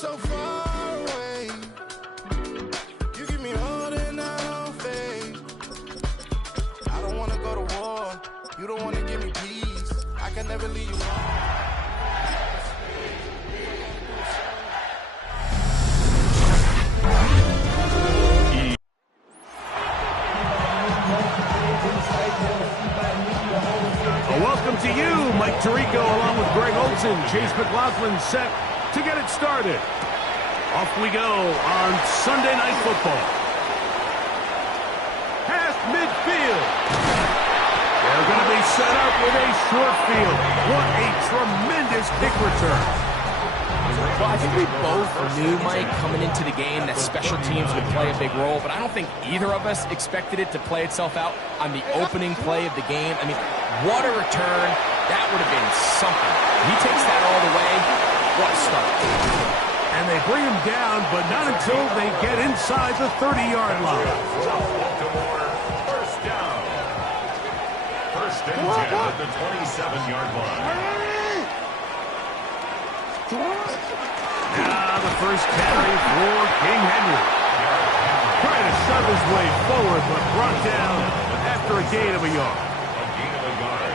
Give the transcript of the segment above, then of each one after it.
so far away. You give me all that I don't fade. I don't wanna go to war. You don't wanna give me peace. I can never leave you alone. Welcome to you, Mike Tirico, along with Greg Olson. Chase McLaughlin set to get it started. Off we go on Sunday Night Football. Past midfield. They're going to be set up with a short field. What a tremendous kick return. Well, I think we both knew, Mike, coming into the game that special teams would play a big role, but I don't think either of us expected it to play itself out on the opening play of the game. I mean, what a return. That would have been something. He takes that all the way. What a start. And they bring him down, but not until they get inside the 30-yard line. First down. First and 10 at the 27-yard line. Now the first carry for King Henry. Trying to shove his way forward, but brought down after a gain of a yard. A gain of a yard.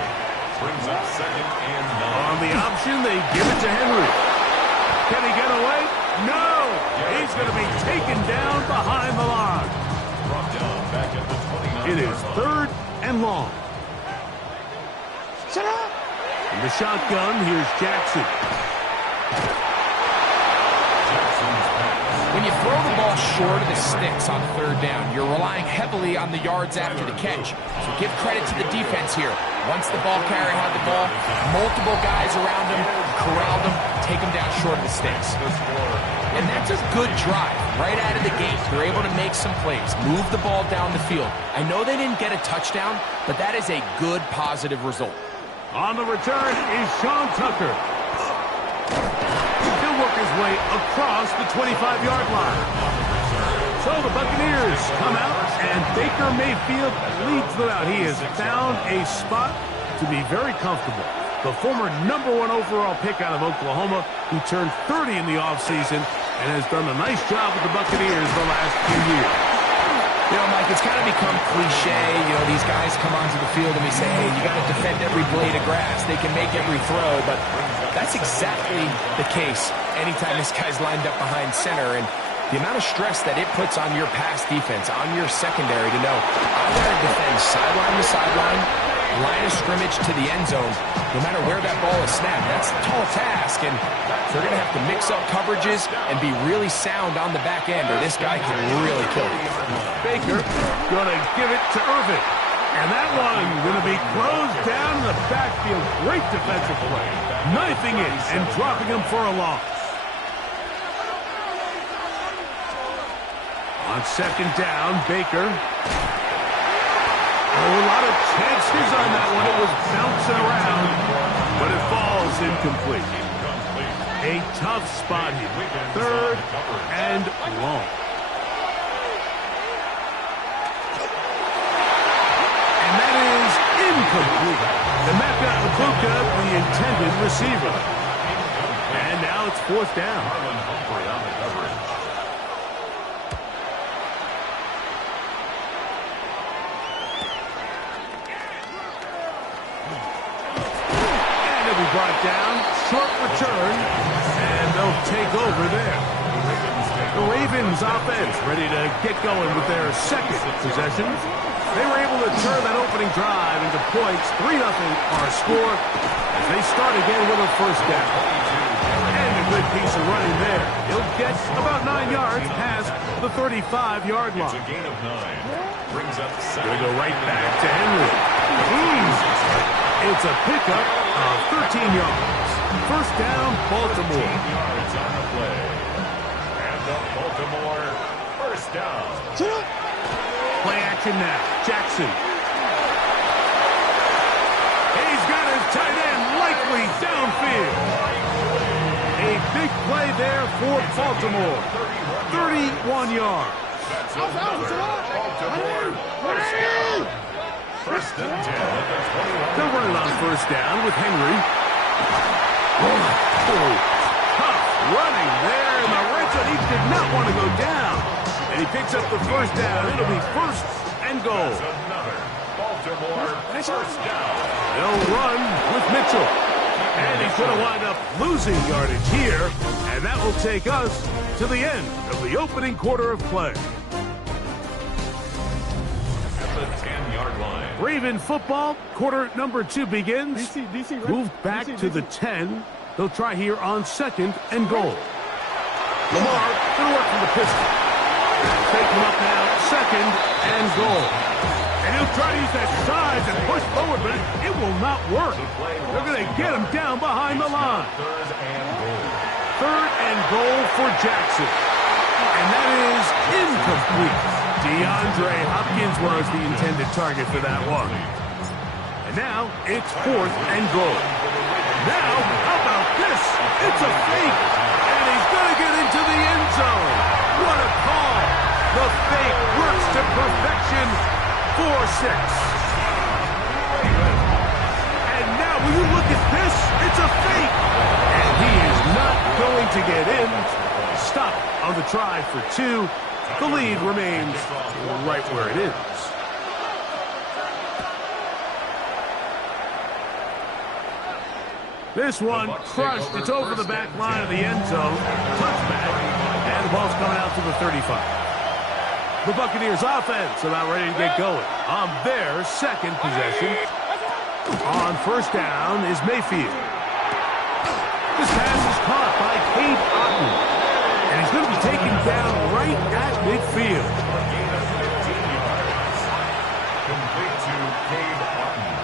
Brings up 2nd and 9. On the option, they give it to Henry. Can he get away? No! He's going to be taken down behind the line. Brought down back at the 29. It is 3rd and long. Shut up! In the shotgun, here's Jackson. When you throw the ball short of the sticks on 3rd down, you're relying heavily on the yards after the catch. So give credit to the defense here. Once the ball carrier had the ball, multiple guys around him, corralled him, take him down short of the sticks. And that's a good drive right out of the gate. They're able to make some plays, move the ball down the field. I know they didn't get a touchdown, but that is a good, positive result. On the return is Sean Tucker. He'll work his way across the 25-yard line. So the Buccaneers come out, and Baker Mayfield leads them out. He has found a spot to be very comfortable. The former #1 overall pick out of Oklahoma, who turned 30 in the offseason and has done a nice job with the Buccaneers the last few years. You know, Mike, it's kind of become cliche. You know, these guys come onto the field and we say, hey, you got to defend every blade of grass. They can make every throw, but that's exactly the case anytime this guy's lined up behind center. And the amount of stress that it puts on your pass defense, on your secondary to know, I got to defend sideline to sideline, line of scrimmage to the end zone, no matter where that ball is snapped. That's a tall task, and they're going to have to mix up coverages and be really sound on the back end, or this guy can really kill you. Baker going to give it to Irvin. And that one going to be closed down in the backfield. Great defensive play. Knifing it and dropping him for a loss. On 2nd down, Baker. Oh, a lot of chances on that one. It was bouncing around, but it falls incomplete. A tough spot here. 3rd and long. And that is incomplete. And that got Mabuka, the intended receiver. And now it's 4th down. Brought down, short return, and they'll take over there. The Ravens offense ready to get going with their 2nd possession. They were able to turn that opening drive into points. 3-0 our score as they start again with a 1st down. And a good piece of running there. He'll get about 9 yards past the 35-yard line. It's a gain of 9. Brings up 7. Going to go right back to Henry. It's a pickup of 13 yards. 1st down, Baltimore. 13 yards on the play. And the Baltimore 1st down. Play action now. Jackson. He's got his tight end likely downfield. A big play there for Baltimore. 31 yards. That's Baltimore 1st down. 1st and 10 at the 21. They'll run it on 1st down with Henry. Oh, tough running there in the did not want to go down. And he picks up the first down. It'll be first and goal. Baltimore first down. They'll run with Mitchell. And he's going to wind up losing yardage here. And that will take us to the end of the opening quarter of play. At the 10-yard line. Raven football, quarter number 2 begins. Moved back to the 10. They'll try here on second and goal. Lamar going to work from the pistol. Take him up now, second and goal. And he'll try to use that size and push forward, but it will not work. They're going to get him down behind the line. Third and goal for Jackson. And that is incomplete. DeAndre Hopkins was the intended target for that one. And now it's fourth and goal. Now, how about this? It's a fake. And he's going to get into the end zone. What a call. The fake works to perfection. 4-6. And now, will you look at this? It's a fake. And he is not going to get in. Stop on the try for 2. The lead remains right where it is. This one crushed. It's over the back line of the end zone. Touchback. And the ball's coming out to the 35. The Buccaneers offense about ready to get going on their second possession. On first down is Mayfield. This pass is caught by Cade Otton. And he's going to be taken down right at midfield. Complete to Cade Otton.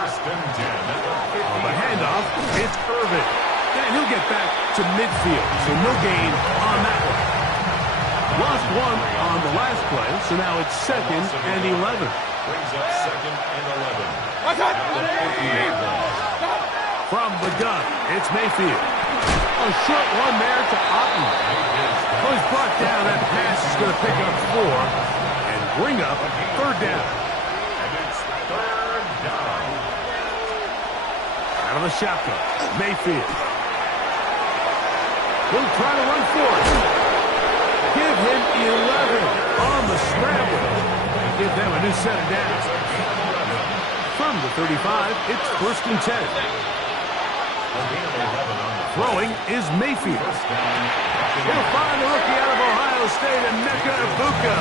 First and 10 at the 50. On the handoff, it's Irvin. And he'll get back to midfield, so no gain on that one. Lost one on the last play, so now it's second and 11. Brings up second and 11. From the gun, it's Mayfield. A short one there to Otton. Oh, he's brought down. That pass is going to pick up 4 and bring up third down. And it's third down. Out of the shotgun, Mayfield. He'll try to run for it. Give him 11 on the scramble. And give them a new set of downs. From the 35, it's first and 10. Throwing is Mayfield. He'll find the rookie out of Ohio State, Emeka Egbuka.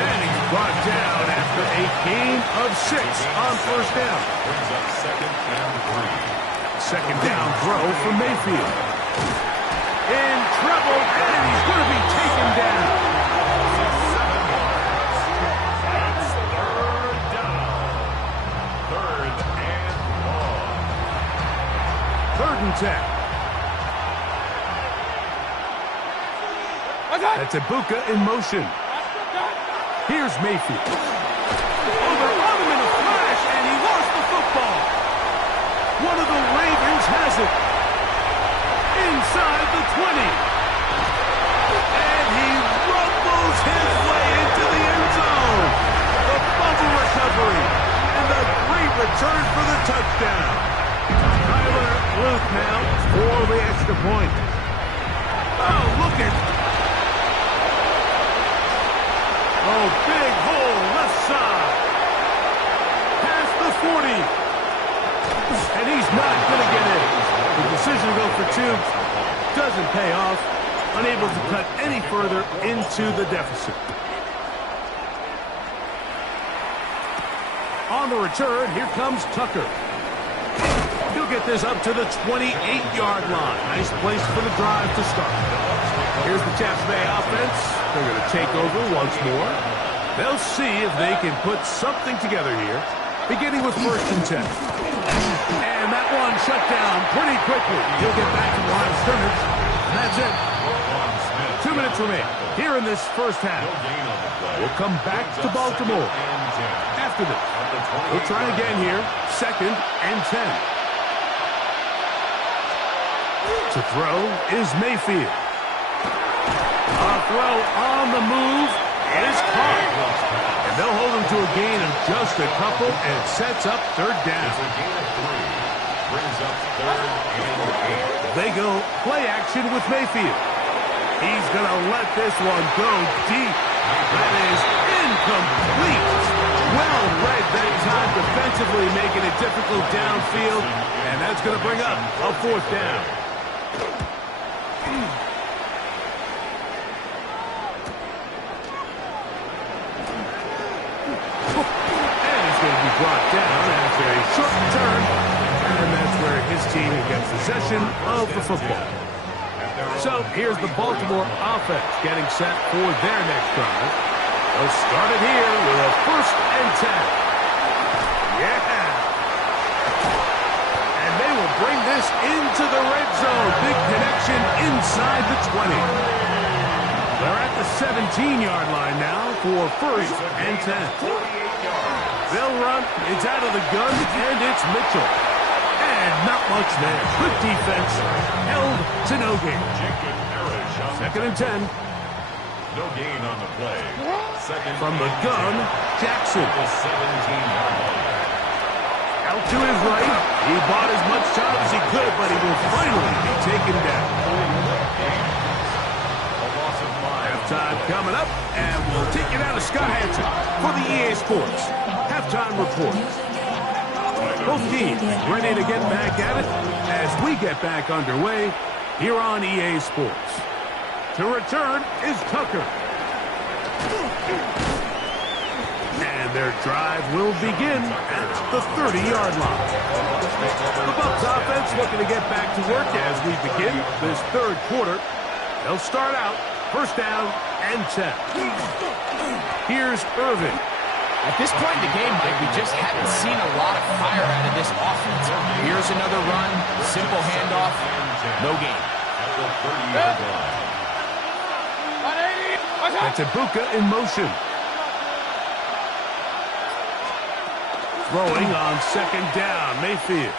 And he's brought down after a gain of 6 on first down. Brings up second and 3. Second down throw for Mayfield. In trouble, and he's going to be taken down. That's third down. Third and long. Third and 10. That's Egbuka in motion. Here's Mayfield. Oh, they're on him in a flash, and he lost the football. One of the Ravens has it. Inside the 20. And he rumbles his way into the end zone. The fumble recovery. And the great return for the touchdown. Tyler Luke now for the extra point. Oh, look at. Oh, big hole left side. Past the 40. And he's not going to get in. The decision to go for 2 doesn't pay off. Unable to cut any further into the deficit. On the return, here comes Tucker. He'll get this up to the 28-yard line. Nice place for the drive to start. Here's the Tampa Bay offense. They're going to take over once more. They'll see if they can put something together here, beginning with first and 10. And that one shut down pretty quickly. He'll get back to the line of scrimmage, and that's it. 2 minutes remain here in this first half. We'll come back to Baltimore after this. We'll try again here, second and 10. To throw is Mayfield. A throw on the move is caught. And they'll hold him to a gain of just a couple, and it sets up third down. It's a gain of 3. Brings up third and 8. They go play action with Mayfield. He's going to let this one go deep. That is incomplete. Well read that time defensively, making it difficult downfield. And that's going to bring up a 4th down. And he's going to be brought down after a short return. And that's where his team gets possession of the football. So here's the Baltimore offense getting set for their next drive. They'll start it here with a 1st and 10. Yeah. And they will bring this into the red zone. Big connection inside the 20. They're at the 17-yard line now for 1st and 10. They'll run. It's out of the gun, and it's Mitchell. And not much there. Good defense. Held to no gain. 2nd and 10. No gain on the play. From the gun, Jackson. Out to his right. He bought as much time as he could, but he will finally be taken down. Halftime coming up, and we'll take it out of Scott Hansen for the EA Sports Halftime Report. Both teams ready to get back at it as we get back underway here on EA Sports. To return is Tucker. And their drive will begin at the 30-yard line. The Bucs offense looking to get back to work as we begin this 3rd quarter. They'll start out 1st down and 10. Here's Irvin. At this point in the game, Mike, we just haven't seen a lot of fire out of this offense. Here's another run, simple handoff, no gain. That's Ibuka in motion. Throwing on 2nd down, Mayfield.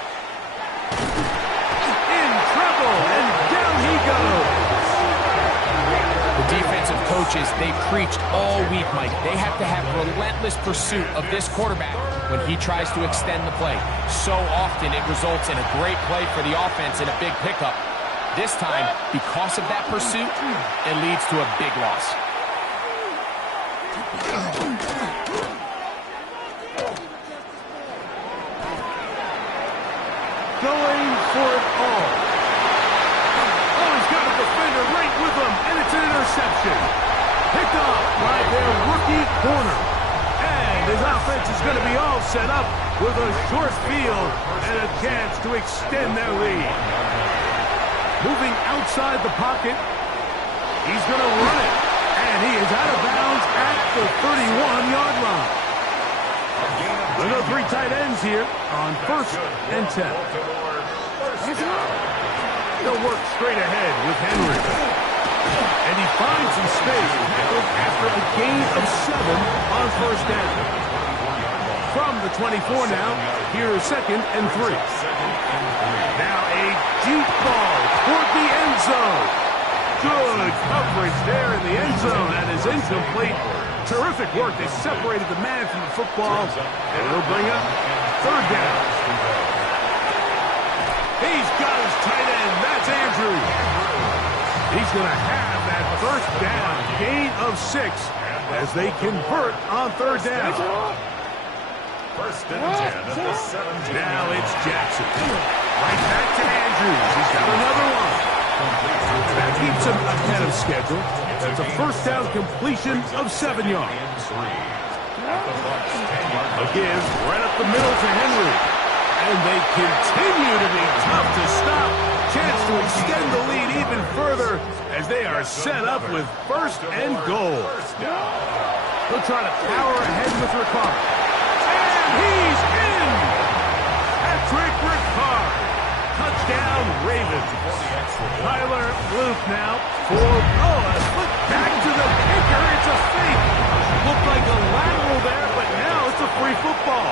In trouble, and down he goes. The defensive coaches, they preached all week, Mike. They have to have relentless pursuit of this quarterback when he tries to extend the play. So often it results in a great play for the offense and a big pickup. This time, because of that pursuit, it leads to a big loss. Going for it all. Oh, he's got a defender right with him, and it's an interception. Picked off by their rookie corner. And his offense is going to be all set up with a short field and a chance to extend their lead. Moving outside the pocket, he's going to run it. And he is out of bounds at the 31-yard line. There are 3 tight ends here on 1st and 10. They'll work straight ahead with Henry. And he finds some space after a gain of 7 on 1st down. From the 24 now, here's 2nd and 3. Now a deep ball toward the end zone. Good coverage there in the end zone. That is incomplete. Terrific work. They separated the man from the football. And it'll bring up 3rd down. He's got his tight end. That's Andrew. He's going to have that 1st down. Gain of 6 as they convert on 3rd down. 1st and 10 at the 17. Now it's Jackson. Right back to Andrews. He's got another one. That keeps him ahead of schedule. That's a 1st down completion of 7 yards. A give right up the middle to Henry. And they continue to be tough to stop. Chance to extend the lead even further as they are set up with 1st and goal. They'll try to power ahead with Ricard. And he's in! Patrick Ricard. Touchdown, Ravens. Tyler Luke now for, a flip back to the kicker. It's a fake. Looked like a lateral there, but now it's a free football.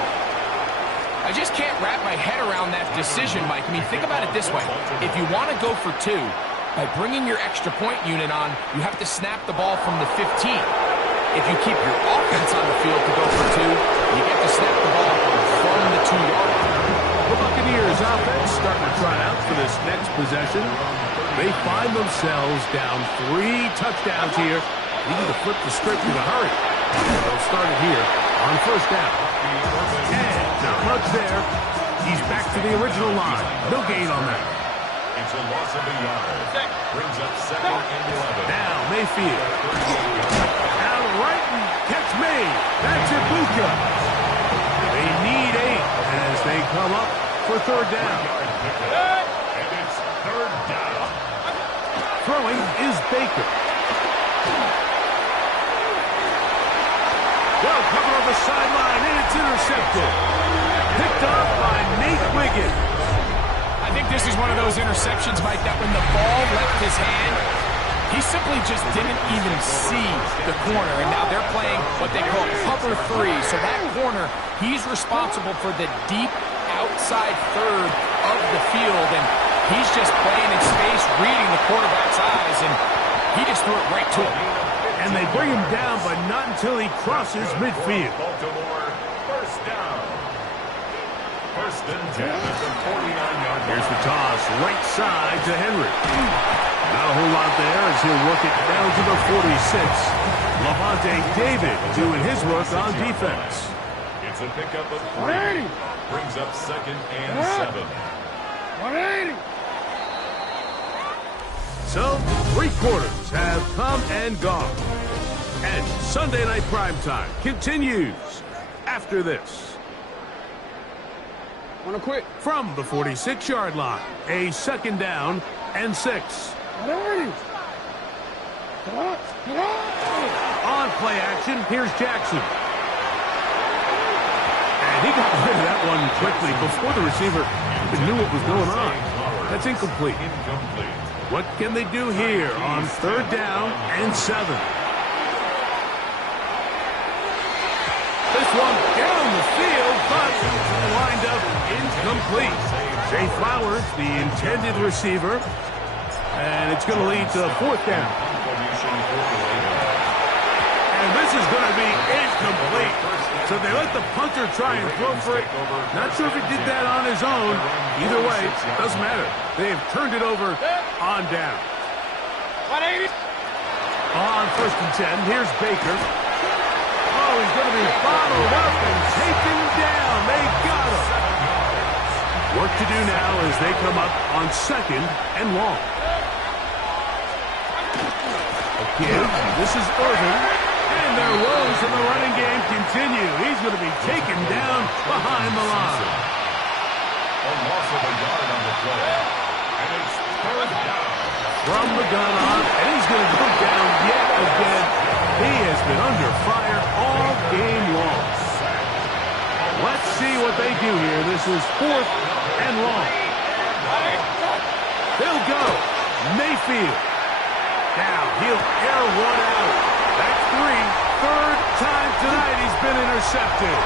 I just can't wrap my head around that decision, Mike. I mean, think about it this way. If you want to go for 2, by bringing your extra point unit on, you have to snap the ball from the 15. If you keep your offense on the field to go for 2, you get to snap the ball from the 2-yard line. The Buccaneers offense starting to try out for this next possession. They find themselves down 3 touchdowns here. They need to flip the script in a hurry. They'll start it here on first down. And not much there. He's back to the original line. No gain on that. It's a loss of a yard. Brings up 2nd and 11. Now Mayfield. Out right and catch made. That's Ibuka. They need 8 as they come up for third down. And it's 3rd down. Throwing is Baker. Well covered on the sideline, and it's intercepted. Picked up by Nate Wiggins. I think this is one of those interceptions, Mike, that when the ball left his hand, he simply just didn't even see the corner. And now they're playing what they call cover 3. So that corner, he's responsible for the deep outside third of the field. And he's just playing in space, reading the quarterback's eyes, and he just threw it right to him. And they bring him down, but not until he crosses midfield. Baltimore, 1st down. 1st and 10 at the 49-yard line. Here's the toss, right side to Henry. Not a whole lot there as he'll work it down to the 46. Levante David doing his work on defense. It's a pickup of 3. Brings up 2nd and 7. 180. So, 3 quarters have come and gone. And Sunday Night Primetime continues after this. Want to quit? From the 46-yard line, a 2nd down and 6. 180. On play action, here's Jackson. And he got rid of that one quickly before the receiver even knew what was going on. That's incomplete. What can they do here on 3rd down and 7? This one down the field, but lined up incomplete. Zay Flowers, the intended receiver, and it's going to lead to 4th down. And this is going to be incomplete. So they let the punter try and throw for it. Not sure if he did that on his own. Either way, doesn't matter. They have turned it over on down. 180. On 1st and 10, here's Baker. Oh, he's going to be bottled up and taken down. They got him. Work to do now as they come up on 2nd and long. Again, this is Irvin. And their woes in the running game continue. He's going to be taken down behind the line. A loss of a yard on the play. And it's 3rd down. From the gun on, and he's going to go down yet again. He has been under fire all game long. Let's see what they do here. This is 4th and long. They'll go. Mayfield. Now he'll air one out. That's 3. 3rd time tonight he's been intercepted.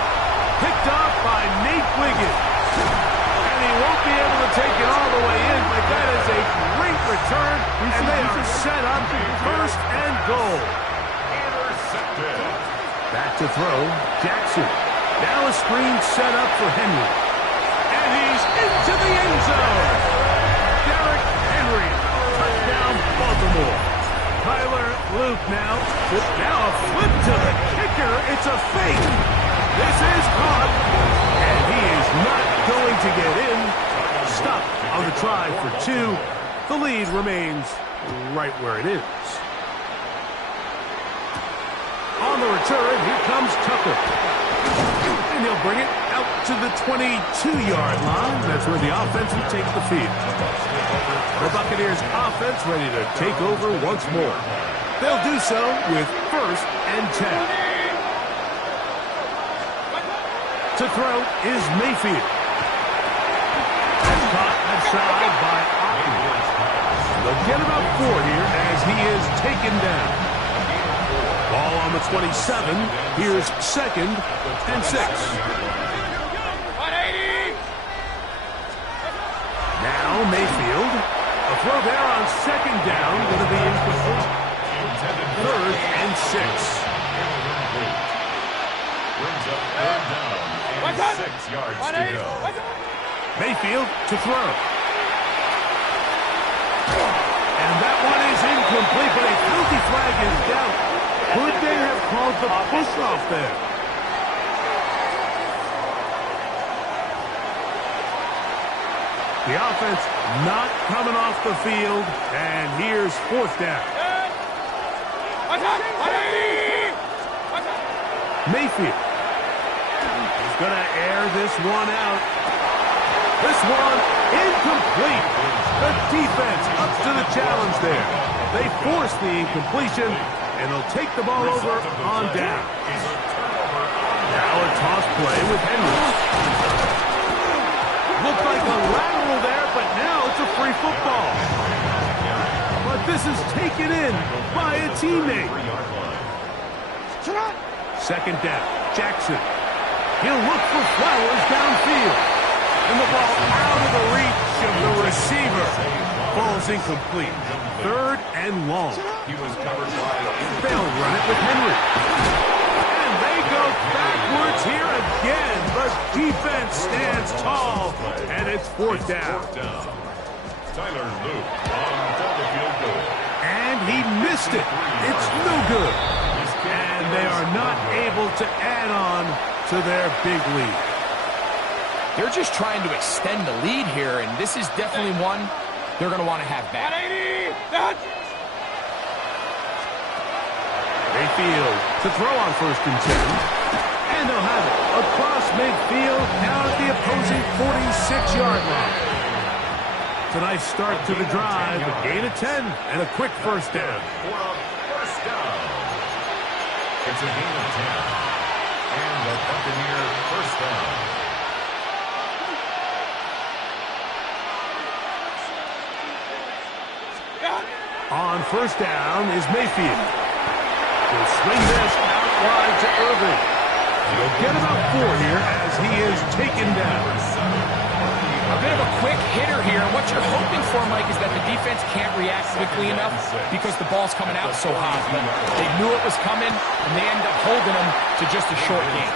Picked off by Nate Wiggins. And he won't be able to take it all the way in, but that is a great return, and they are set up 1st and goal. Intercepted. Back to throw, Jackson. Now a screen set up for Henry. And he's into the end zone. Derrick Henry. Touchdown, Baltimore. Tyler Luke now. Now a flip to the kicker. It's a fake. This is caught. And he is not going to get in. Stop on the try for 2. The lead remains right where it is. On the return, here comes Tucker. And he'll bring it out to the 22-yard line. That's where the offense will take the field. The Buccaneers offense ready to take over once more. They'll do so with 1st and 10. To throw is Mayfield. That's caught outside by Otten. They'll get about 4 here as he is taken down. Ball on the 27. Here's 2nd and 6. 180. Now Mayfield. A throw there on 2nd down. Going to be incomplete. 3rd and 6. Brings up 3rd down and 6 yards to go. Mayfield to throw. is down. Could they have called the push-off there? The offense not coming off the field, and here's fourth down. Mayfield is going to air this one out. This one incomplete. The defense up to the challenge there. They force the incompletion, and they'll take the ball over on down. Now a toss play with Henry. Looked like a lateral there, but now it's a free football. But this is taken in by a teammate. Second down, Jackson. He'll look for Flowers downfield. And the ball out of the reach of the receiver. Ball's incomplete. Third and long. They'll run it with Henry. And they go backwards here again. The defense stands tall, and it's fourth down. Tyler Luke on the field goal. And he missed it. It's no good. And they are not able to add on to their big lead. They're just trying to extend the lead here, and this is definitely one they're going to want to have back. Mayfield to throw on 1st and 10. And they'll have it across midfield, now at the opposing 46-yard line. It's a nice start to the drive, a gain of 10, and a quick first down. For a first down. It's a gain of 10. And the Buccaneer first down. On first down is Mayfield. He'll swing this out wide to Irving. He'll get about 4 here as he is taken down. A bit of a quick hitter here. What you're hoping for, Mike, is that the defense can't react quickly enough because the ball's coming out so hot. But they knew it was coming, and they end up holding them to just a short game.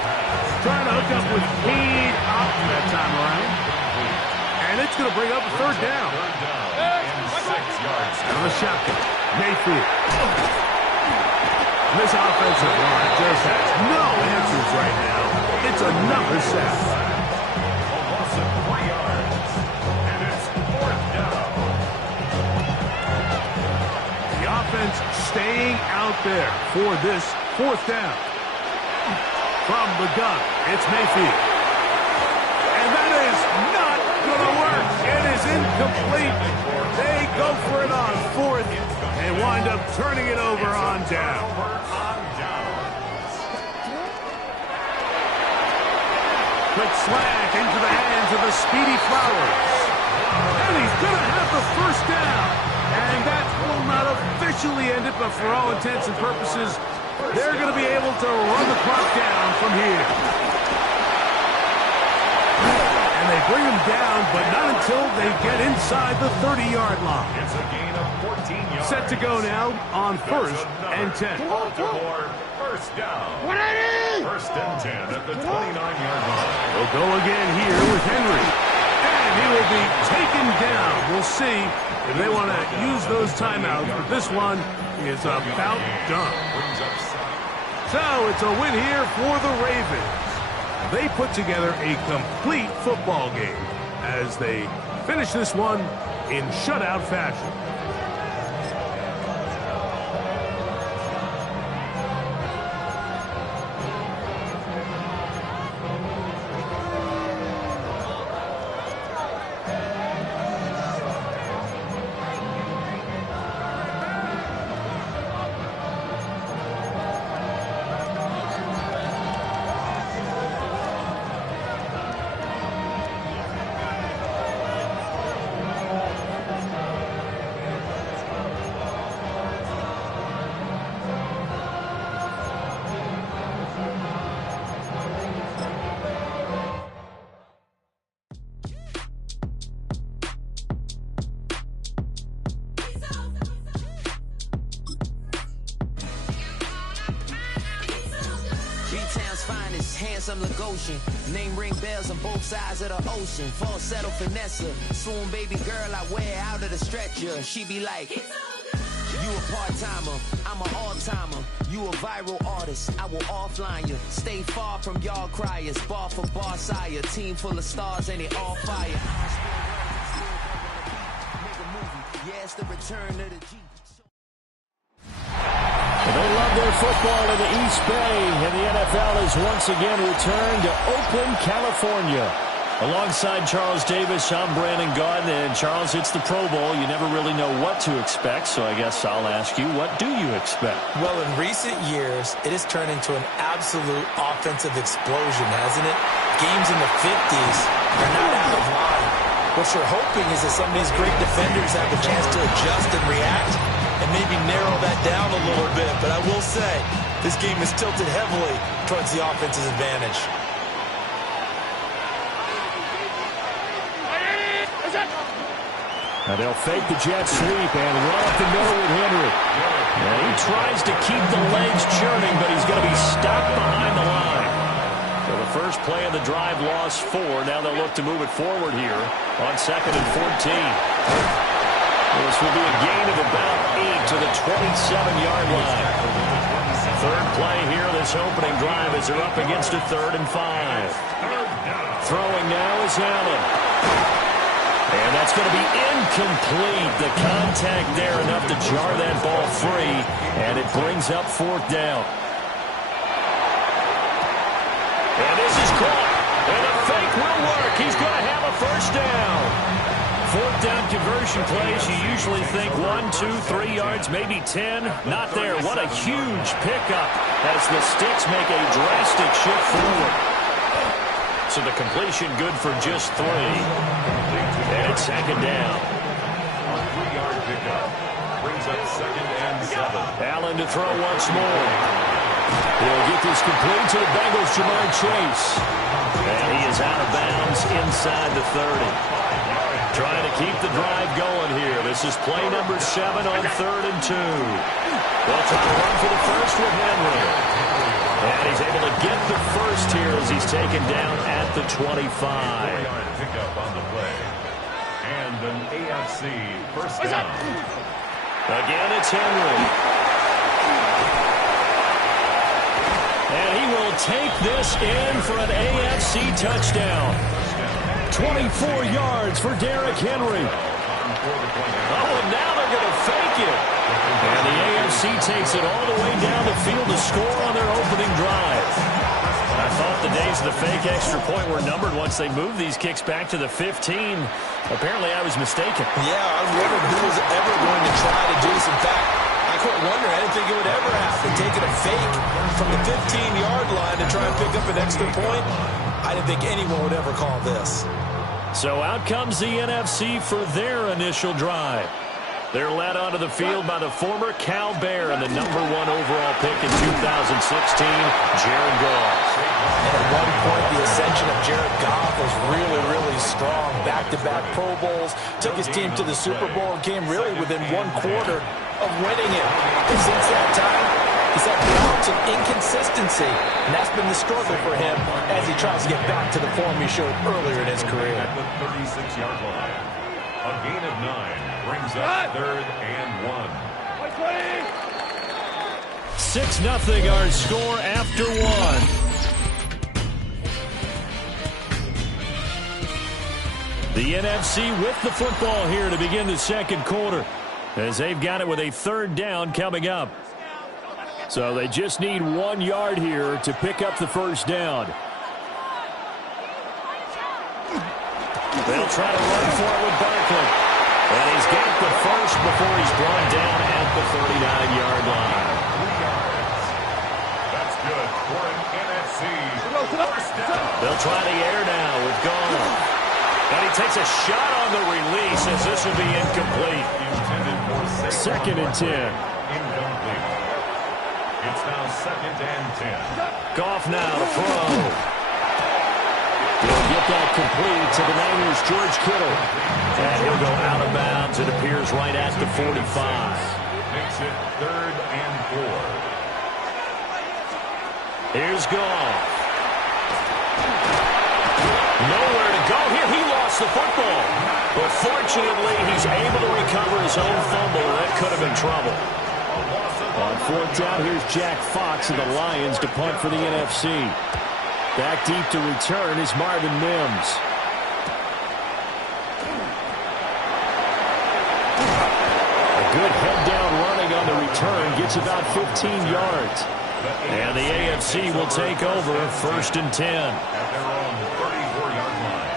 Trying to hook up with Heed Otten that time around. And it's going to bring up a third down. Out of the shotgun, Mayfield. This offensive line just has no answers right now. It's another sack. Loss of 3 yards. And it's fourth down. The offense staying out there for this fourth down. From the gun, it's Mayfield. And that is not going to work. It is incomplete. They go for it on 4th and wind up turning it over on down. Quick slant into the hands of the speedy Flowers. And he's going to have the first down. And that will not officially end it, but for all intents and purposes, they're going to be able to run the clock down from here. And they bring him down, but not until they get inside the 30-yard line. It's a gain of 14 yards. Set to go now on 1st and 10. Baltimore first down. 1st and 10 at the 29-yard line. They'll go again here with Henry. And he will be taken down. We'll see if they want to use those timeouts, but this one is about done. So it's a win here for the Ravens. They put together a complete football game as they finish this one in shutout fashion. Handsome Lagosian, name ring bells on both sides of the ocean. Falsetto finesse, swoon baby girl I wear out of the stretcher. She be like, you a part-timer, I'm an all-timer. You a viral artist, I will offline you. Stay far from y'all criers, bar for bar sire. Team full of stars and they all fire. Yeah, it's the return of the G. They love their football in the East Bay, and the NFL has once again returned to Oakland, California. Alongside Charles Davis, I'm Brandon Gaudin, and Charles, it's the Pro Bowl. You never really know what to expect, so I guess I'll ask you, what do you expect? Well, in recent years, it has turned into an absolute offensive explosion, hasn't it? Games in the 50s are not out of line. What you're hoping is that some of these great defenders have a chance to adjust and react and maybe narrow that down a little bit. But I will say, this game is tilted heavily towards the offense's advantage. Now they'll fake the jet sweep and run up the middle with Henry. And he tries to keep the legs churning, but he's going to be stopped behind the line. So the first play of the drive lost 4. Now they'll look to move it forward here on 2nd and 14. This will be a gain of about 8 to the 27-yard line. Third play here, this opening drive as they're up against a 3rd and 5. Throwing now is Allen. And that's going to be incomplete. The contact there enough to jar that ball free, and it brings up 4th down. And this is caught. And the fake will work. He's going to have a first down. 4th down conversion plays, you usually think 1, 2, 3 yards, maybe 10. Not there. What a huge pickup as the Sticks make a drastic shift forward. So the completion good for just 3. And it's 2nd down. A 3-yard pickup brings up 2nd and 7. Allen to throw once more. He'll get this complete to the Bengals, Jamar Chase. And he is out of bounds inside the 30. Trying to keep the drive going here. This is play number 7 on 3rd and 2. They'll try to run for the first with Henry. And he's able to get the first here as he's taken down at the 25. 4-yard pickup on the play. And an AFC first down. Again, it's Henry. And he will take this in for an AFC touchdown. 24 yards for Derrick Henry. Oh, and now they're going to fake it. And the AFC takes it all the way down the field to score on their opening drive. I thought the days of the fake extra point were numbered once they moved these kicks back to the 15. Apparently, I was mistaken. Yeah, I wondered who was ever going to try to do this. In fact, I couldn't wonder. I didn't think it would ever happen. Taking a fake from the 15-yard line to try and pick up an extra point, I didn't think anyone would ever call this. So out comes the NFC for their initial drive. They're led onto the field by the former Cal Bear and the number 1 overall pick in 2016, Jared Goff. And at one point, the ascension of Jared Goff was really, really strong. Back-to-back Pro Bowls, took his team to the Super Bowl and came really within 1 quarter of winning it. And since that time, he's had bouts of inconsistency, and that's been the struggle for him as he tries to get back to the form he showed earlier in his career. At the 36-yard line, a gain of 9 brings up 3rd and 1. 6-0 our score after 1. The NFC with the football here to begin the 2nd quarter, as they've got it with a 3rd down coming up. So they just need 1 yard here to pick up the first down. They'll try to run for it with Barkley. And he's got the first before he's brought down at the 39-yard line. 3 yards. That's good for an NFC first down. They'll try the air now with Goff. And he takes a shot on the release as this will be incomplete. Intended for 2nd and 10. Incomplete. It's now 2nd and 10. Goff now to throw. He'll get that complete to the Niners' George Kittle. And he'll go out of bounds. It appears right at the 45. Makes it 3rd and 4. Here's Goff. Nowhere to go here. He lost the football. But fortunately, he's able to recover his own fumble. That could have been trouble. 4th down. Here's Jack Fox of the Lions to punt for the NFC. Back deep to return is Marvin Mims. A good head-down running on the return. Gets about 15 yards. And the AFC will take over 1st and 10. At their own 34-yard line.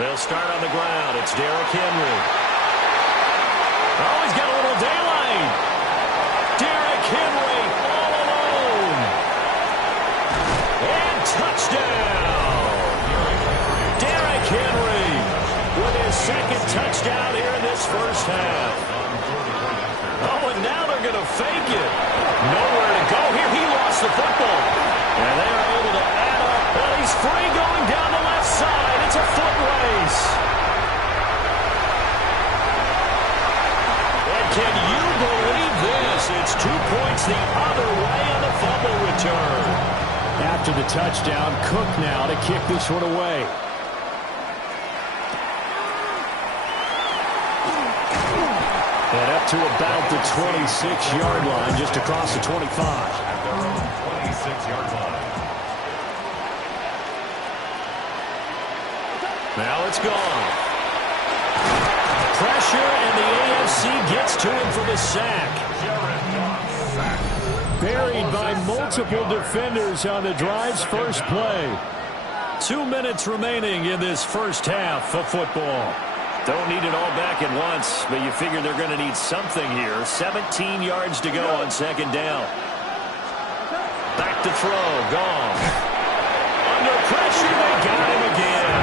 They'll start on the ground. It's Derrick Henry. Oh, he's got a little daylight. Derrick Henry all alone. And touchdown. Derrick Henry with his 2nd touchdown here in this first half. Oh, and now they're going to fake it. Nowhere to go here. He lost the football. And they are able to add up. Well, he's free going down the left side. It's a foot race. And can you believe this? It's 2 points the other way on the fumble return. After the touchdown, Cook now to kick this one away. And up to about the 26-yard line, just across the 25. At their own 26-yard line. Now it's gone. Pressure, and the AFC gets to him for the sack. Buried by multiple defenders on the drive's first play. 2 minutes remaining in this first half of football. Don't need it all back at once, but you figure they're going to need something here. 17 yards to go on 2nd down. Back to throw. Gone. Under pressure, they got him again.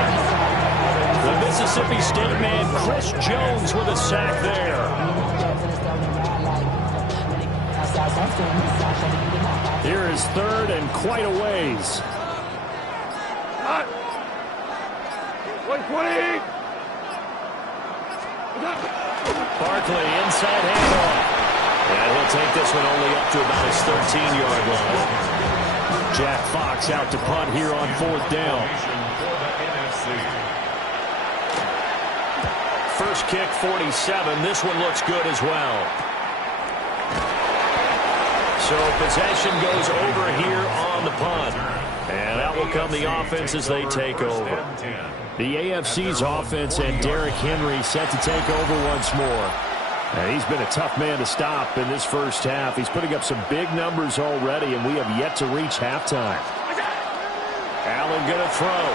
The Mississippi State man, Chris Jones, with a sack there. Here is 3rd and quite a ways. 120. Barkley, inside handoff. And he'll take this one only up to about his 13-yard line. Jack Fox out to punt here on 4th down. First kick, 47. This one looks good as well. So possession goes over here on the punt. And out will come the offense as they take over. The AFC's offense and Derrick Henry set to take over once more. And he's been a tough man to stop in this first half. He's putting up some big numbers already, and we have yet to reach halftime. Allen going to throw.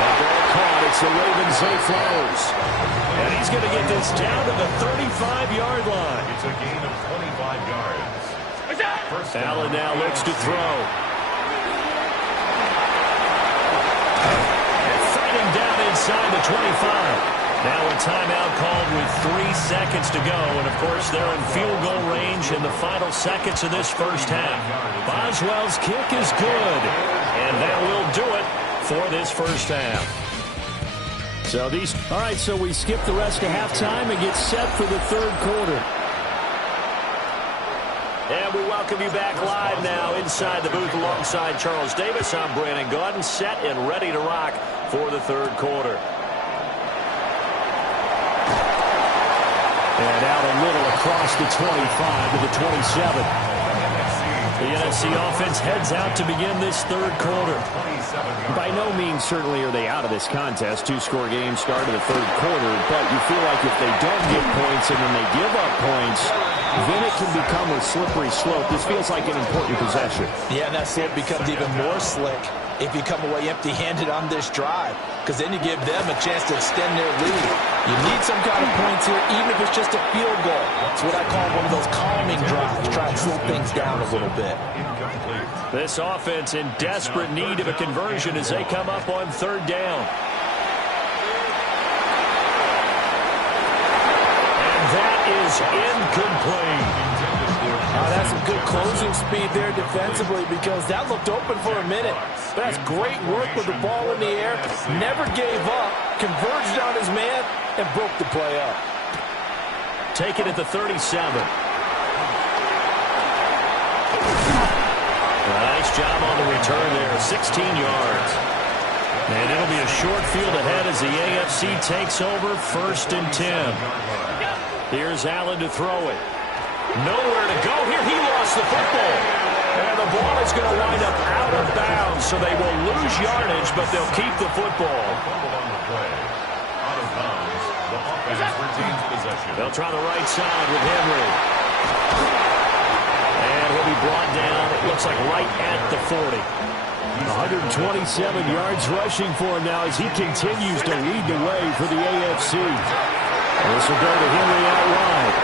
The ball caught. It's the Ravens' Zay Flowers. And he's going to get this down to the 35-yard line. It's a gain of 25 yards. Allen now looks to throw. And fighting down inside the 25. Now a timeout called with 3 seconds to go. And, of course, they're in field goal range in the final seconds of this first half. Boswell's kick is good. And that will do it for this first half. All right, so we skip the rest of halftime and get set for the 3rd quarter. And we welcome you back live now inside the booth alongside Charles Davis. I'm Brandon Gaudin, set and ready to rock for the 3rd quarter. And out a little across the 25 to the 27. The NFC offense heads out to begin this 3rd quarter. By no means certainly are they out of this contest. 2-score game start of the 3rd quarter, but you feel like if they don't get points and then they give up points, then it can become a slippery slope. This feels like an important possession. Yeah, and that slope becomes even more slick if you come away empty-handed on this drive, because then you give them a chance to extend their lead. You need some kind of points here, even if it's just a field goal. It's what I call one of those calming drives. Try and slow things down a little bit. This offense in desperate need of a conversion as they come up on 3rd down. And that is incomplete. That's some good closing speed there defensively, because that looked open for a minute. But that's great work with the ball in the air. Never gave up, converged on his man, and broke the play up. Take it at the 37. Nice job on the return there, 16 yards. And it'll be a short field ahead as the AFC takes over 1st and 10. Here's Allen to throw it. Nowhere to go here. He lost the football. And the ball is going to wind up out of bounds, so they will lose yardage, but they'll keep the football. They'll try the right side with Henry. And he'll be brought down, it looks like right at the 40. 127 yards rushing for him now as he continues to lead the way for the AFC. This will go to Henry out wide.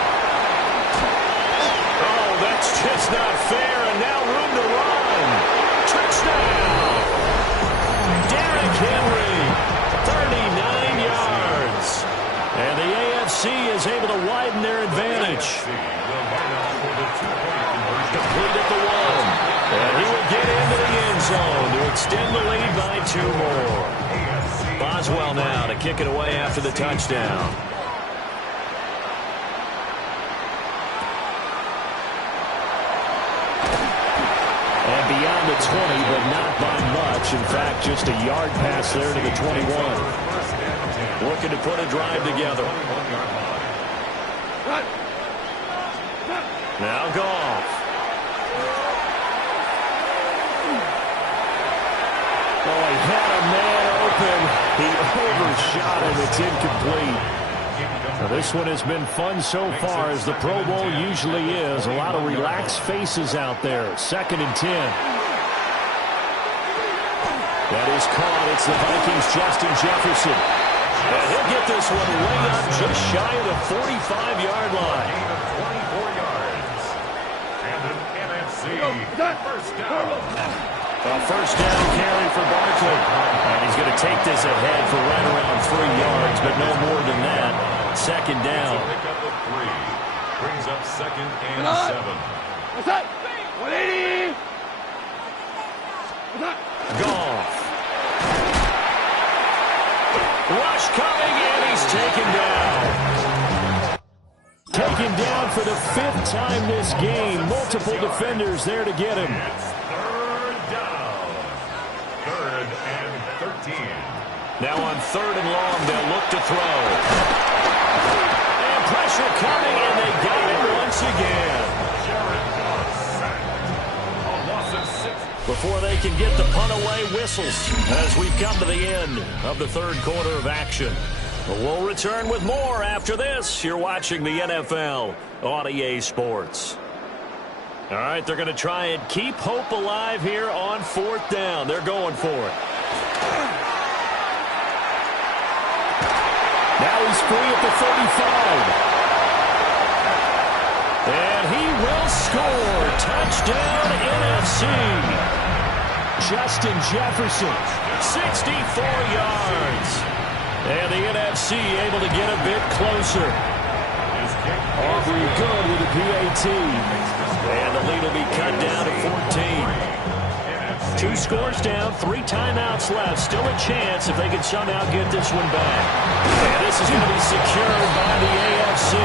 Oh, that's just not fair, and now room to run. Touchdown! Derrick Henry, 39 yards. And the AFC is able to widen their advantage. Complete at the 1. And he will get into the end zone to extend the lead by 2 more. Boswell now to kick it away after the touchdown. And beyond the 20, but not by much. In fact, just a yard pass there to the 21. Looking to put a drive together. Now Goff. Oh, he had a man open. He overshot him. It's incomplete. Now, this one has been fun so far, as the Pro Bowl usually is. A lot of relaxed faces out there. 2nd and 10. That is caught. It's the Vikings' Justin Jefferson. And he'll get this one way up just shy of the 45-yard line. 24 yards. And an NFC first down. A first down carry for Barkley. And he's going to take this ahead for right around 3 yards, but no more than that. 2nd down. Pick up at 3. Brings up 2nd and 7. What's that? 180. What's that? Goff. Rush coming, and he's taken down. Taken down for the 5th time this game. Multiple defenders there to get him. It's 3rd down. 3rd and 13. Now on 3rd and long, they'll look to throw. And pressure coming, and they got it once again. Before they can get the punt away, whistles as we've come to the end of the 3rd quarter of action. But we'll return with more after this. You're watching the NFL on EA Sports. All right, they're going to try and keep hope alive here on 4th down. They're going for it. Now he's free at the 35. And he will score. Touchdown, NFC. Justin Jefferson. 64 yards. And the NFC able to get a bit closer. Aubrey good with a PAT. And the lead will be cut down to 14. 2 scores down, 3 timeouts left. Still a chance if they can somehow get this one back. And this is going to be secured by the AFC.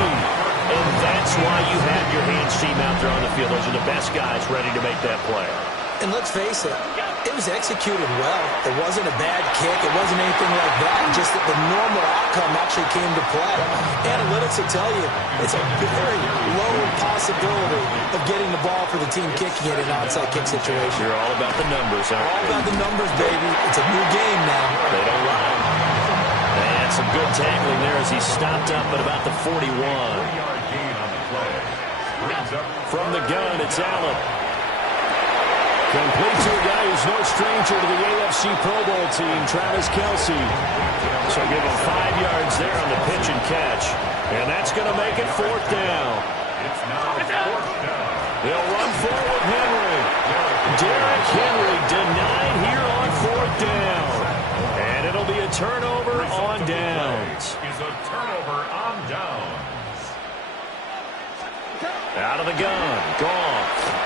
And that's why you have your hands team out there on the field. Those are the best guys ready to make that play. And let's face it, it was executed well. It wasn't a bad kick. It wasn't anything like that. Just that the normal outcome actually came to play. Analytics will tell you it's a very low possibility of getting the ball for the team kicking it in an onside kick situation. You're all about the numbers, aren't you? All about the numbers, baby. It's a new game now. They don't lie. And some good tackling there as he stopped up at about the 41. From the gun, it's Allen. Complete to a guy who's no stranger to the AFC Pro Bowl team, Travis Kelce. So give him 5 yards there on the pitch and catch. And that's going to make it 4th down. It's now 4th down. They'll run forward Henry. Derrick Henry denied here on 4th down. And it'll be a turnover on downs. Is a turnover on downs. Out of the gun. Goff.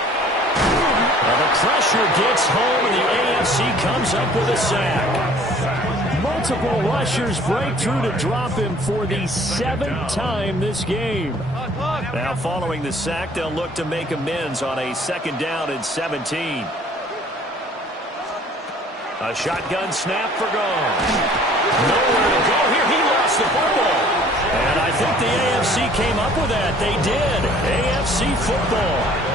Now the pressure gets home, and the AFC comes up with a sack. Multiple rushers break through to drop him for the 7th time this game. Now following the sack, they'll look to make amends on a 2nd down and 17. A shotgun snap for Goff. Nowhere to go here. He lost the football. And And I think the AFC came up with that. They did. AFC football.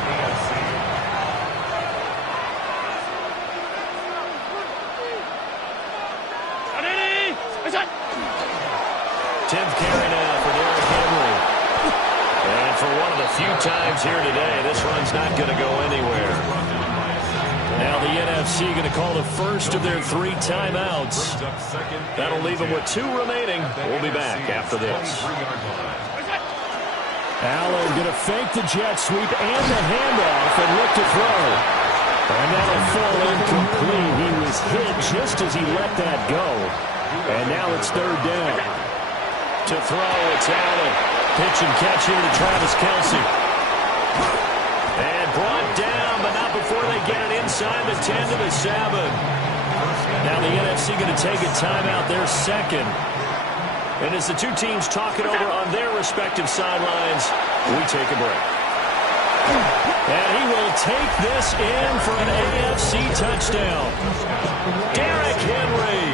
Tenth carry now for Derrick Henry. And for one of the few times here today, this run's not going to go anywhere. Now the NFC going to call the first of their 3 timeouts. That'll leave them with 2 remaining. We'll be back after this. Allen going to fake the jet sweep and the handoff and look to throw. And that'll fall incomplete. He was hit just as he let that go. And now it's 3rd down. To throw, it's Allen. Pitch and catch here to Travis Kelce. And brought down, but not before they get it inside the 10 to the 7. Now the NFC going to take a timeout, their second. And as the 2 teams talk it over on their respective sidelines, we take a break. And he will take this in for an AFC touchdown. Derrick Henry,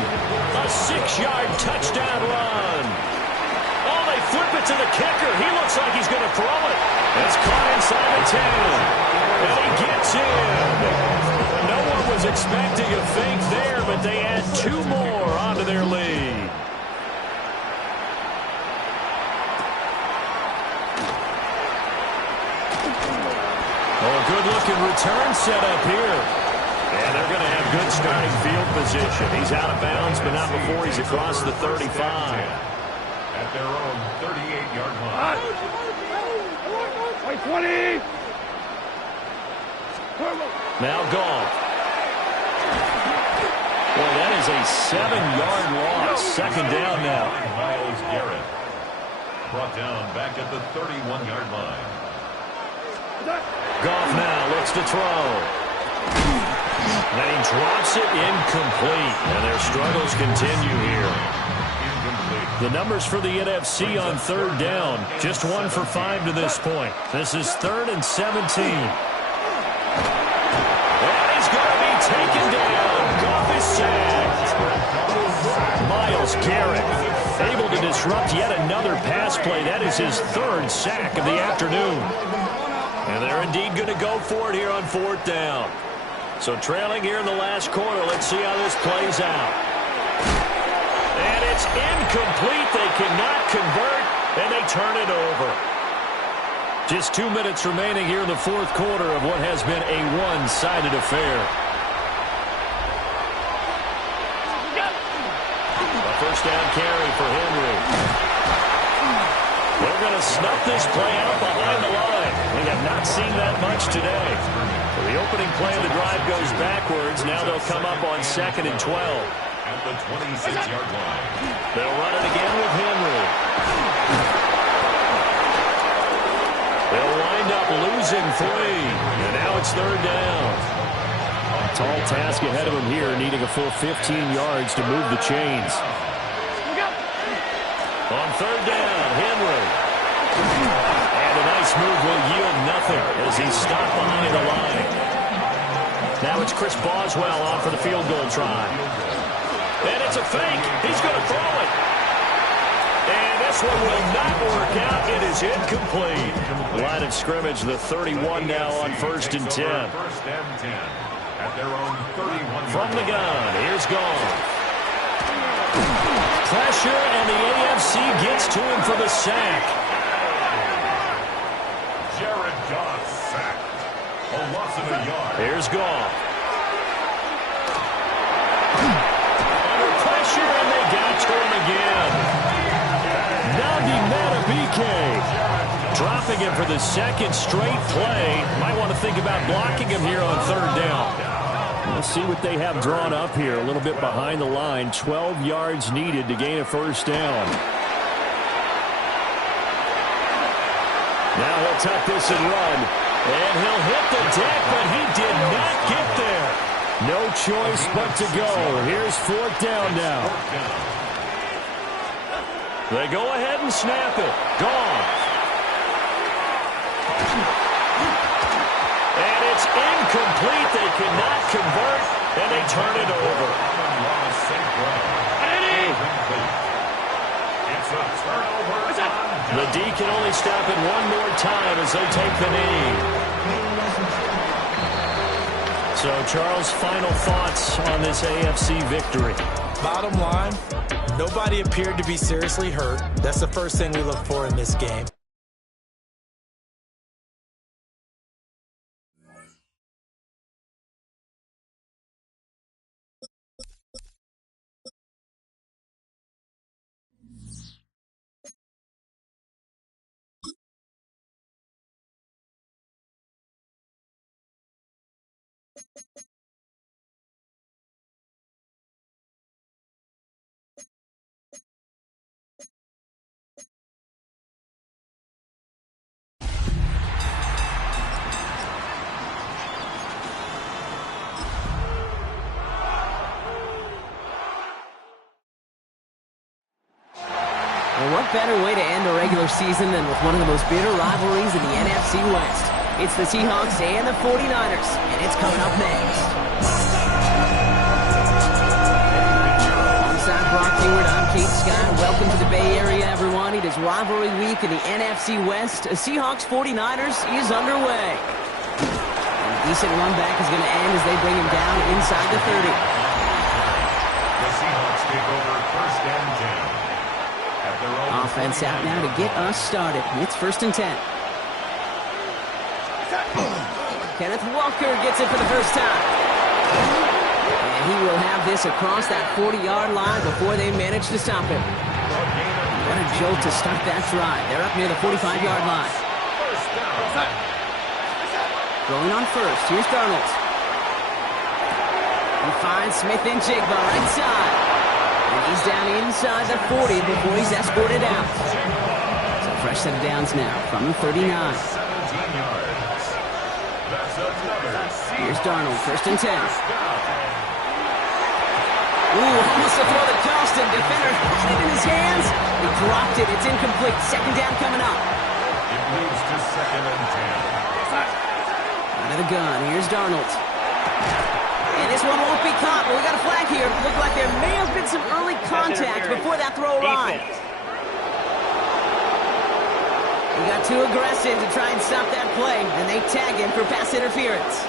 a 6-yard touchdown run. Oh, they flip it to the kicker. He looks like he's going to throw it. It's caught inside the 10. And he gets in. No one was expecting a fake there, but they add 2 more onto their lead. Oh, good-looking return set up here. And they're going to have good starting field position. He's out of bounds, but not before he's across the 35. At their own 38-yard line. 20. Now Goff. Boy, that is a 7-yard loss. 2nd down now. Myles Garrett. Brought down back at the 31-yard line. Goff now looks to throw. And he drops it incomplete. And their struggles continue here. The numbers for the NFC on 3rd down. Just 1 for 5 to this point. This is 3rd and 17. And he's going to be taken down. Goff is sacked. Myles Garrett able to disrupt yet another pass play. That is his 3rd sack of the afternoon. And they're indeed going to go for it here on 4th down. So trailing here in the last quarter. Let's see how this plays out. And it's incomplete. They cannot convert, and they turn it over. Just 2 minutes remaining here in the 4th quarter of what has been a one-sided affair. A 1st down carry for Henry. They're going to snuff this play out behind the line. We have not seen that much today. So the opening play of the drive goes backwards. Now they'll come up on 2nd and 12. At the 26-yard line. They'll run it again with Henry. They'll wind up losing 3. And now it's 3rd down. A tall task ahead of him here, needing a full 15 yards to move the chains. On 3rd down, Henry. And a nice move will yield nothing as he's stopped behind the line. Now it's Chris Boswell on for the field goal try. And it's a fake. He's going to throw it. And this one will not work out. It is incomplete. Line of scrimmage, the 31 now on 1st and 10. 1st and 10. At their own 31. From the gun, here's Goff. Pressure, and the AFC gets to him for the sack. Jared Goff sacked. A loss of a yard. Here's Goff. Under pressure, and they got to him again. Nandi Madubuike dropping him for the 2nd straight play. Might want to think about blocking him here on 3rd down. We'll see what they have drawn up here. A little bit behind the line. 12 yards needed to gain a 1st down. Now he'll tuck this and run. And he'll hit the deck, but he did not get there. No choice but to go. Here's 4th down now. They go ahead and snap it. Gone. And it's incomplete. They cannot convert, and they turn it over. It's a turnover. D can only stop it one more time as they take the knee. So, Charles, final thoughts on this AFC victory? Bottom line, nobody appeared to be seriously hurt. That's the first thing we look for in this game. Well, what better way to end a regular season than with one of the most bitter rivalries in the NFC West? It's the Seahawks and the 49ers, and it's coming up next. Alongside Brock Hayward, I'm Kate Scott. Welcome to the Bay Area, everyone. It is rivalry week in the NFC West. Seahawks 49ers is underway. And a decent run back is going to end as they bring him down inside the 30. The Seahawks take over first and 10. Offense out now to get us started. It's first and 10. Kenneth Walker gets it for the first time. And he will have this across that 40-yard line before they manage to stop him. What a jolt to start that drive. They're up near the 45-yard line. Going on first. Here's Darnold. He finds Smith and Jigba right side. And he's down inside the 40 before he's escorted out. So fresh set of downs now from the 39. Here's Darnold, first and 10. Ooh, almost a throw that cost him. Defender had it in his hands. He dropped it. It's incomplete. Second down coming up. It moves to second and 10. Out of the gun. Here's Darnold. And this one won't be caught, but we got a flag here. Looked like there may have been some early contact before that throw arrived. He got too aggressive to try and stop that play, and they tag him for pass interference.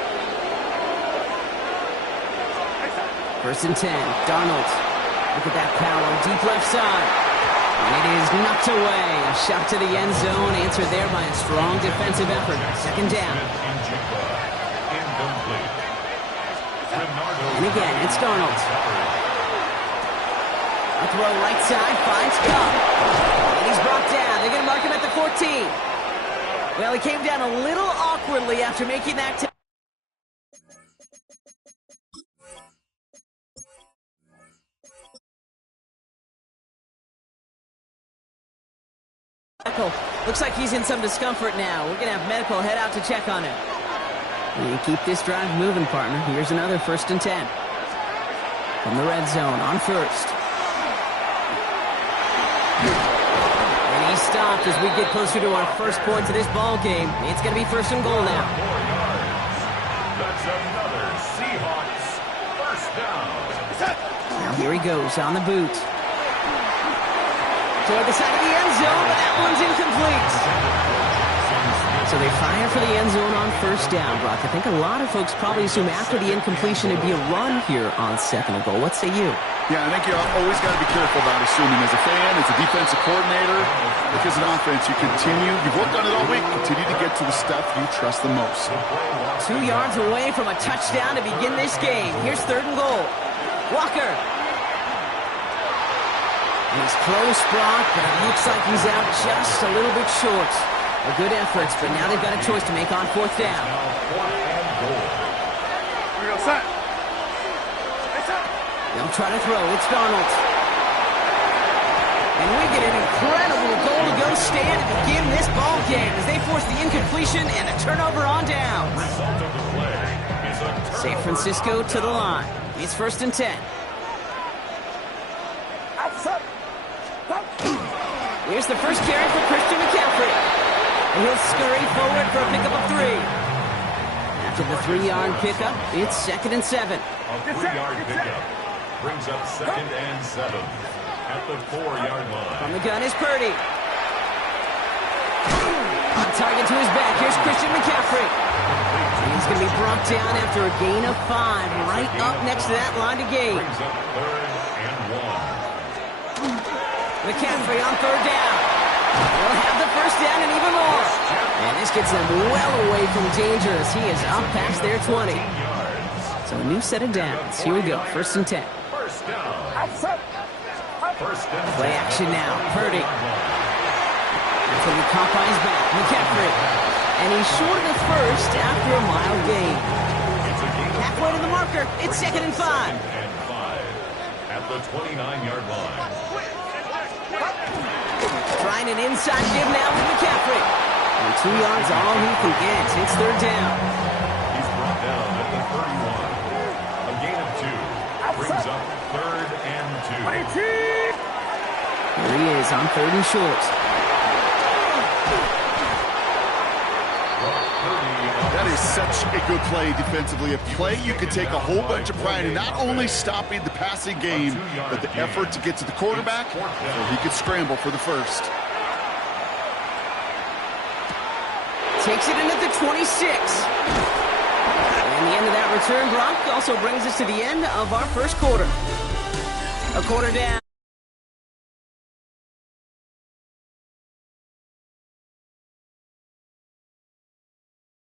First and 10, Darnold. Look at that power, deep left side. And it is knocked away. A shot to the end zone, answered there by a strong defensive effort. Second down. And again, it's Darnold. A throw right side, finds Cobb. And he's brought down. They're going to mark him at the 14. Well, he came down a little awkwardly after making that tackle. Looks like he's in some discomfort now. We're going to have medical head out to check on him. And keep this drive moving, partner. Here's another first and 10. From the red zone, on first. And he stopped as we get closer to our first points of this ball game. It's going to be first and goal now. That's another Seahawks first down. Now here he goes on the boot. Toward the side of the end zone, but that one's incomplete. So they fire for the end zone on first down, Brock. I think a lot of folks probably assume after the incompletion it'd be a run here on second and goal. What say you? Yeah, I think you always got to be careful about assuming as a fan, as a defensive coordinator, because an offense, you've worked on it all week, continue to get to the stuff you trust the most. 2 yards away from a touchdown to begin this game. Here's third and goal. Walker. And he's close, Brock, but it looks like he's out just a little bit short. Good efforts, but now they've got a choice to make on fourth down. They'll try to throw. It's Darnold. And we get an incredible goal-to-go stand to begin this ball game as they force the incompletion and a turnover on down. San Francisco to the line. It's first and 10. Here's the first carry for Christian McCaffrey. And he'll scurry forward for a pickup of 3. After the 3-yard pickup, it's second and 7. A 3-yard pickup brings up second and 7 at the 4-yard line. From the gun is Purdy. On target to his back. Here's Christian McCaffrey. He's going to be brought down after a gain of 5, right up next to that line to gain. McCaffrey on 3rd down. He'll have the 1st down and even more. And this gets them well away from danger as he is up past their 20. So a new set of downs. Here we go. 1st and 10. Play action now. Purdy. It's going to be caught by his back. McCaffrey. And he's short of the 1st after a mild gain. Halfway to the marker. It's 2nd and 5. At the 29-yard line. Trying an inside give now with McCaffrey. And 2 yards all he can get. It's 3rd down. He's brought down at the 31. A gain of 2. Brings up 3rd and 2. Here he is on 3rd and short. That is such a good play defensively. A play you can take a whole bunch of pride in, not only stopping the passing game, but the effort to get to the quarterback so he could scramble for the 1st. Takes it in at the 26. And the end of that return, Brock, also brings us to the end of our 1st quarter. A quarter down.